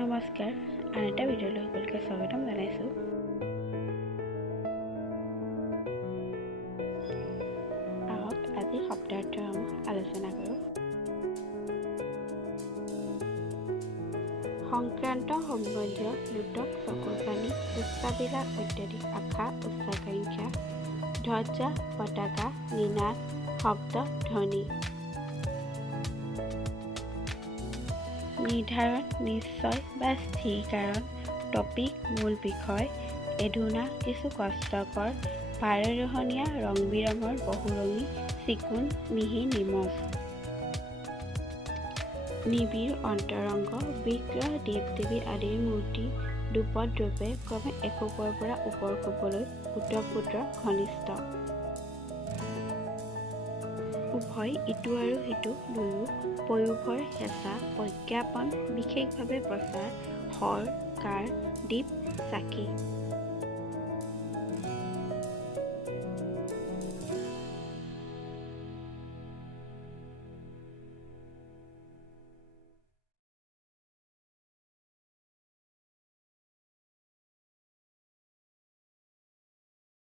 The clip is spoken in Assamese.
নমস্কাৰ, আন এটা ভিডিঅ'লৈ সকলোকে স্বাগতম জনাইছোঁ। আহক আজি শব্দাৰ্থসমূহ আলোচনা কৰোঁ। সংক্ৰান্ত সম্বন্ধীয় লোটক চকুৰ পানী, উচ্চাভিলাষ অত্যধিক আশা, উচ্চাকাংক্ষা, ধ্বজা, পতাকা, নিনাদ, শব্দ, ধ্বনি। নিৰ্ধাৰণ, নিশ্চয় বা স্থিৰ কাৰণ, টপিক, মূল বিষয়, এধুনা, কিছু কষ্টকৰ, ভাৰদহনীয়া, ৰং বিৰঙৰ, বহুৰঙী, চিকুণ, মিহি, নিমজ। নিবিড়, অন্তৰংগ, বিগ্ৰহ, দেৱ দেৱী আদিৰ মূৰ্তি দুপদ্ৰূপে ক্ৰমে এখোপৰ পৰা ওপৰ খোপলৈ ওতঃপুত্ৰ ঘনিষ্ঠ। উভয় ইটো আৰু সিটো দুয়ো পয়োভৰ হেঁচা, প্ৰজ্ঞাপন, বিশেষভাৱে প্ৰচাৰ, শৰ, কাৰ, দীপ, চাকি।